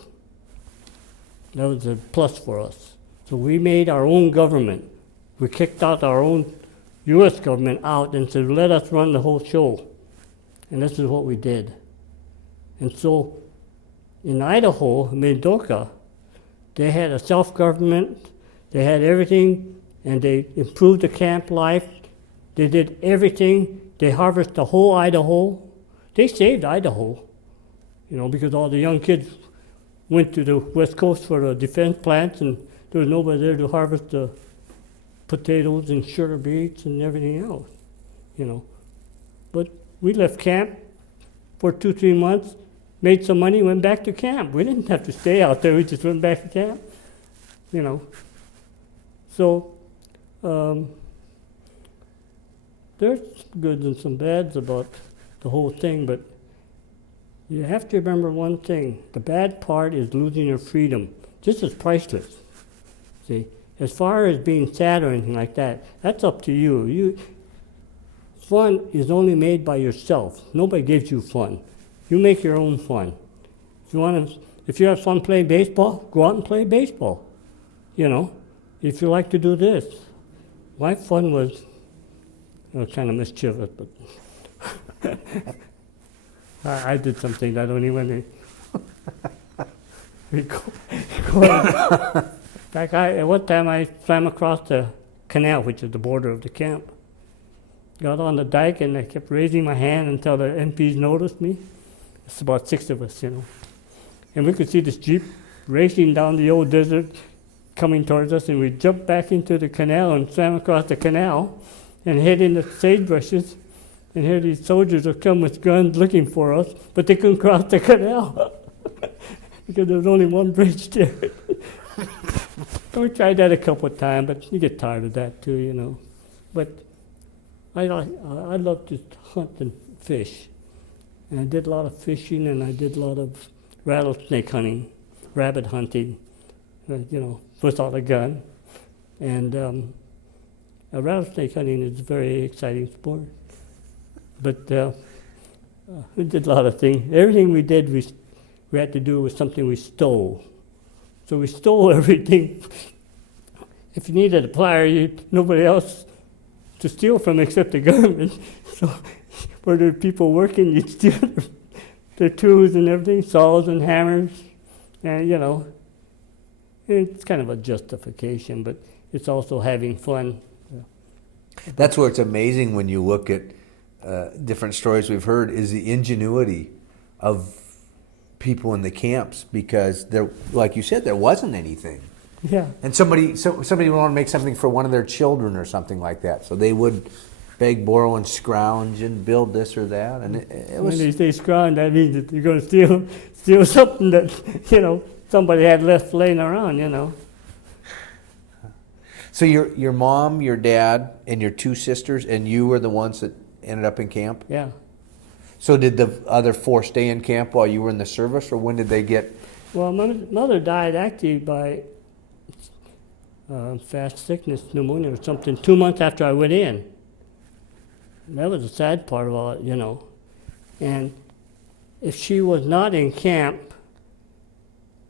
That was a plus for us. So we made our own government. We kicked out our own U.S. government out and said, let us run the whole show. And this is what we did. And so in Idaho, Mendocca, they had a self-government, they had everything, and they improved the camp life. They did everything. They harvested the whole Idaho. They saved Idaho, you know, because all the young kids went to the West Coast for the defense plants, and there was nobody there to harvest the potatoes and sugar beets and everything else, you know. But we left camp for 2-3 months, made some money, went back to camp. We didn't have to stay out there. We just went back to camp, you know. So there's goods and some bads about the whole thing, but you have to remember one thing. The bad part is losing your freedom. This is priceless. See, as far as being sad or anything like that, that's up to you. Fun is only made by yourself. Nobody gives you fun. You make your own fun. If you have fun playing baseball, go out and play baseball. You know, if you like to do this. My fun was kind of mischievous, but I did something I don't even record. Like at one time I swam across the canal, which is the border of the camp. Got on the dike and I kept raising my hand until the MPs noticed me. It's about 6 of us, And we could see this Jeep racing down the old desert coming towards us, and we jumped back into the canal and swam across the canal and hid in the sagebrushes. And here these soldiers have come with guns looking for us, but they couldn't cross the canal because there was only one bridge there. We tried that a couple of times, but you get tired of that too, But I love to hunt and fish. And I did a lot of fishing, and I did a lot of rattlesnake hunting, rabbit hunting, without a gun. And rattlesnake hunting is a very exciting sport. But we did a lot of things. Everything we did, we had to do with something we stole. So we stole everything. If you needed a plier, nobody else to steal from except the government. So where there were people working, you'd steal their tools and everything, saws and hammers. And, it's kind of a justification, but it's also having fun. That's where it's amazing when you look at different stories we've heard, is the ingenuity of people in the camps, because there, like you said, there wasn't anything. Yeah. And somebody would want to make something for one of their children or something like that. So they would beg, borrow, and scrounge and build this or that. And it was. When they say scrounge, that means that you're going to steal something that somebody had left laying around. So your mom, your dad, and your 2 sisters, and you were the ones that ended up in camp? Yeah. So did the other 4 stay in camp while you were in the service, or when did they get? Well, my mother died actually by fast sickness, pneumonia or something, 2 months after I went in. That was the sad part of all it, And if she was not in camp,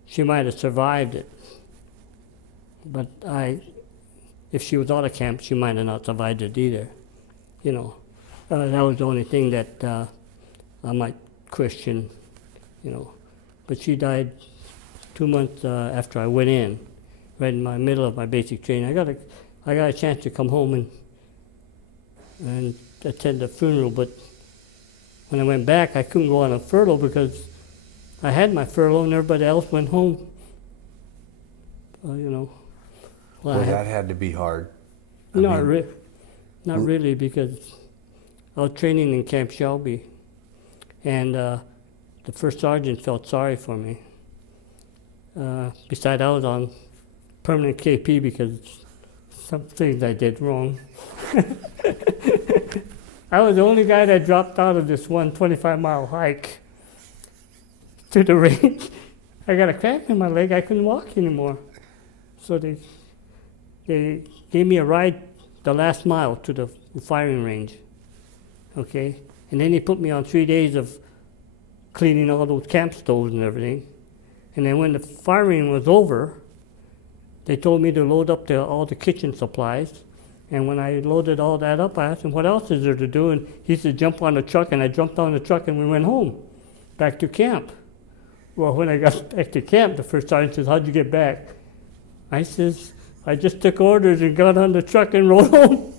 she might have survived it. But if she was out of camp, she might have not survived it either. That was the only thing that I might question, But she died 2 months after I went in, right in the middle of my basic training. I got a chance to come home and attend the funeral, but when I went back, I couldn't go on a furlough because I had my furlough and everybody else went home. Well, that had to be hard. Not really, because I was training in Camp Shelby, and the first sergeant felt sorry for me. Besides, I was on permanent KP because some things I did wrong. I was the only guy that dropped out of this 125-mile hike to the range. I got a cramp in my leg. I couldn't walk anymore. So they gave me a ride the last mile to the firing range. Okay? And then they put me on 3 days of cleaning all those camp stoves and everything. And then when the firing was over, they told me to load up all the kitchen supplies. And when I loaded all that up, I asked him, what else is there to do? And he said, jump on the truck. And I jumped on the truck and we went home, back to camp. Well, when I got back to camp, the first sergeant says, how'd you get back? I says, I just took orders and got on the truck and rode home.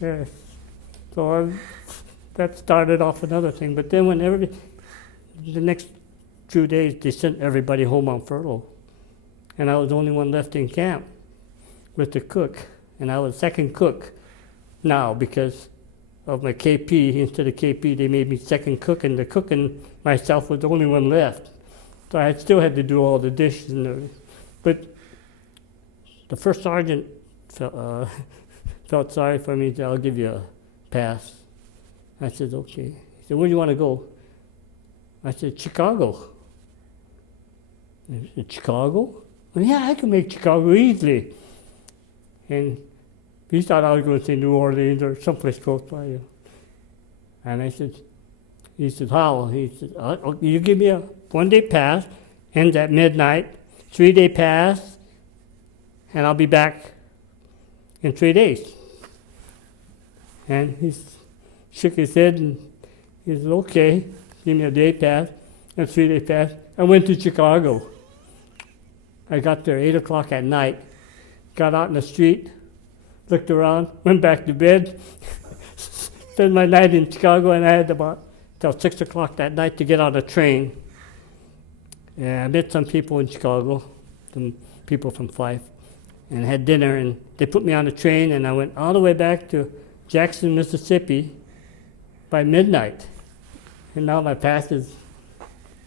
Yeah. So that started off another thing. But then the next 2 days, they sent everybody home on furlough. And I was the only one left in camp with the cook. And I was second cook now because of my KP. Instead of KP, they made me second cook, and the cook and myself was the only one left. So I still had to do all the dishes and everything. But the first sergeant felt sorry for me. He said, I'll give you a pass. I said, okay. He said, where do you want to go? I said, Chicago. He said, Chicago? Well, yeah, I can make Chicago easily. And he thought I was going to say New Orleans or someplace close by. And he said, how? He said, you give me a 1-day pass, ends at midnight, 3-day pass, and I'll be back in 3 days. And he shook his head, and He said, okay, give me a day pass, a 3-day pass. I went to Chicago. I got there 8 o'clock at night, got out in the street, looked around, went back to bed, spent my night in Chicago, and I had about till 6 o'clock that night to get on a train. And I met some people in Chicago, some people from Fife, and had dinner, and they put me on a train, and I went all the way back to Jackson, Mississippi by midnight. And now my pass is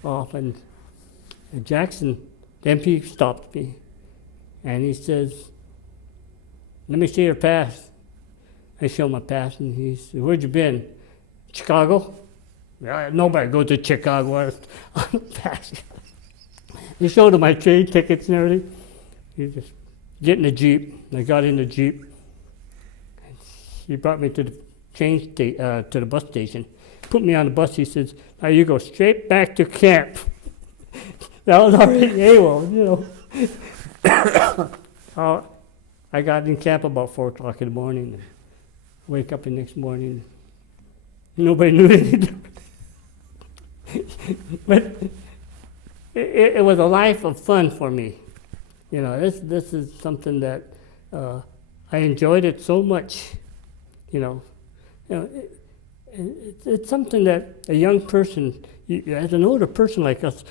off, and Jackson, the MP stopped me, and he says, let me see your pass. I show my pass, and he said, where'd you been? Chicago? Yeah, nobody goes to Chicago on a pass. He showed him my train tickets and everything. He just get in the Jeep. I got in the Jeep. He brought me to the to the bus station. Put me on the bus. He says, now you go straight back to camp. That was already AWOL, you know. I got in camp about 4 o'clock in the morning. Wake up the next morning. Nobody knew anything. But it was a life of fun for me. You know, this is something that I enjoyed it so much. You know, it's something that a young person, as an older person like us,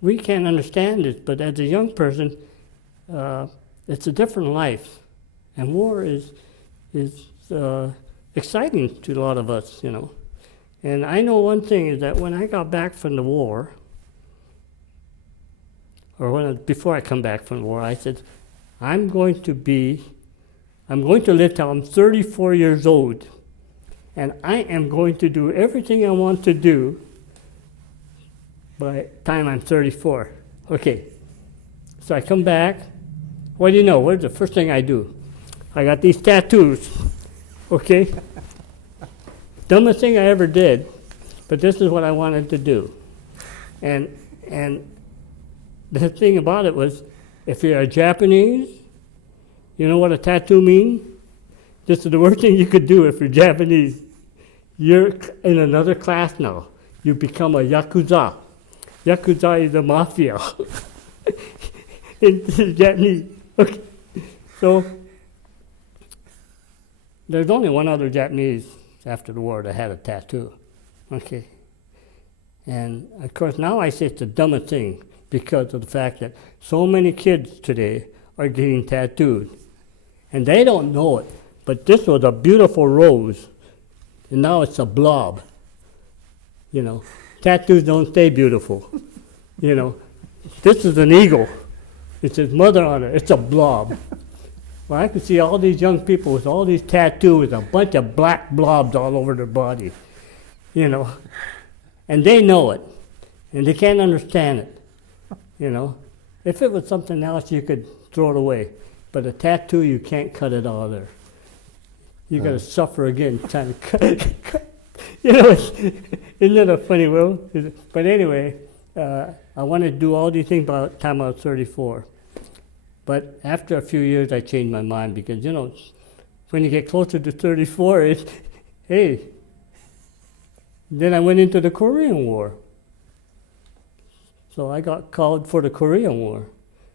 we can't understand it. But as a young person, it's a different life, and war is exciting to a lot of us. You know, and I know one thing is that when I got back from the war, or before I come back from the war, I said, I'm going to live till I'm 34 years old, and I am going to do everything I want to do by the time I'm 34. Okay, so I come back. What do you know? What's the first thing I do? I got these tattoos, okay? Dumbest thing I ever did, but this is what I wanted to do. And the thing about it was, if you're a Japanese, you know what a tattoo means? This is the worst thing you could do if you're Japanese. You're in another class now. You become a Yakuza. Yakuza is a mafia in Japanese. Okay. So there's only one other Japanese after the war that had a tattoo. Okay. And of course now I say it's the dumbest thing because of the fact that so many kids today are getting tattooed. And they don't know it, but this was a beautiful rose, and now it's a blob. You know, tattoos don't stay beautiful. You know, this is an eagle. It says mother on it. It's a blob. Well, I could see all these young people with all these tattoos, a bunch of black blobs all over their body. You know, and they know it, and they can't understand it. You know, if it was something else, you could throw it away. But a tattoo, you can't cut it all there. You got to suffer again trying to cut. You know, isn't that a funny world? But anyway, I wanted to do all these things by the time I was 34. But after a few years, I changed my mind because, you know, when you get closer to 34, it's, hey. Then I went into the Korean War. So I got called for the Korean War.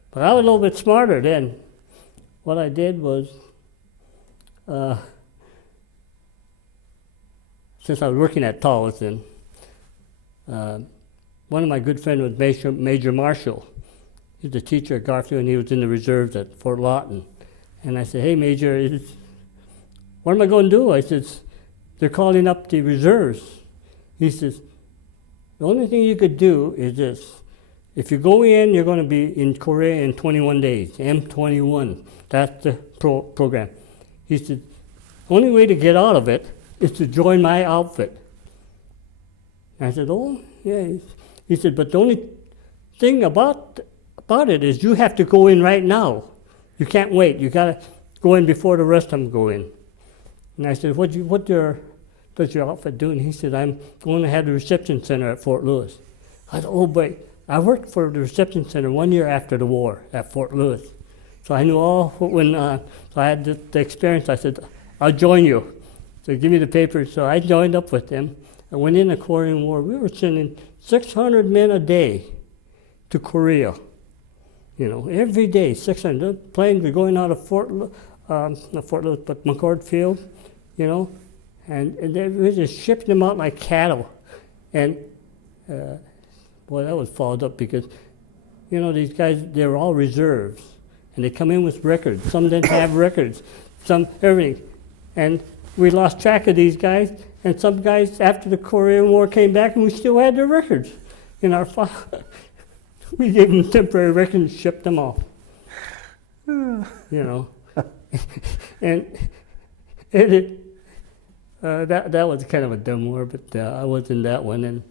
But I was a little bit smarter then. What I did was, since I was working at Towson, one of my good friends was Major Marshall. He's a teacher at Garfield, and he was in the reserves at Fort Lawton. And I said, hey, Major, what am I going to do? I said, they're calling up the reserves. He says, the only thing you could do is this. If you go in, you're going to be in Korea in 21 days, M21. That's the program. He said, the only way to get out of it is to join my outfit. I said, oh, yeah. He said, but the only thing about it is you have to go in right now. You can't wait. You got to go in before the rest of them go in. And I said, what does your outfit do? And he said, I'm going to have the reception center at Fort Lewis. I said, oh, boy. I worked for the reception center 1 year after the war at Fort Lewis. So I knew all what went on. So I had the experience. I said, I'll join you. So give me the papers. So I joined up with them. And when in the Korean War, we were sending 600 men a day to Korea. You know, every day, 600. The planes were going out of not Fort Lewis, but McCord Field, you know, and they were just shipping them out like cattle. And, boy, that was followed up because, you know, these guys, they were all reserves. And they come in with records. Some didn't have records, some everything. And we lost track of these guys. And some guys, after the Korean War, came back and we still had their records in our file. We gave them temporary records and shipped them off. You know. and that was kind of a dumb war, but I was in that one. And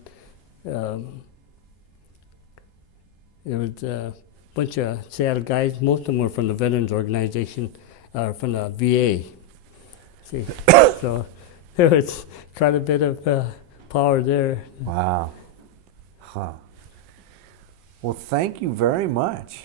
there was a bunch of Seattle guys. Most of them were from the Veterans Organization, from the VA. See, so there was quite a bit of power there. Wow. Huh. Well, thank you very much.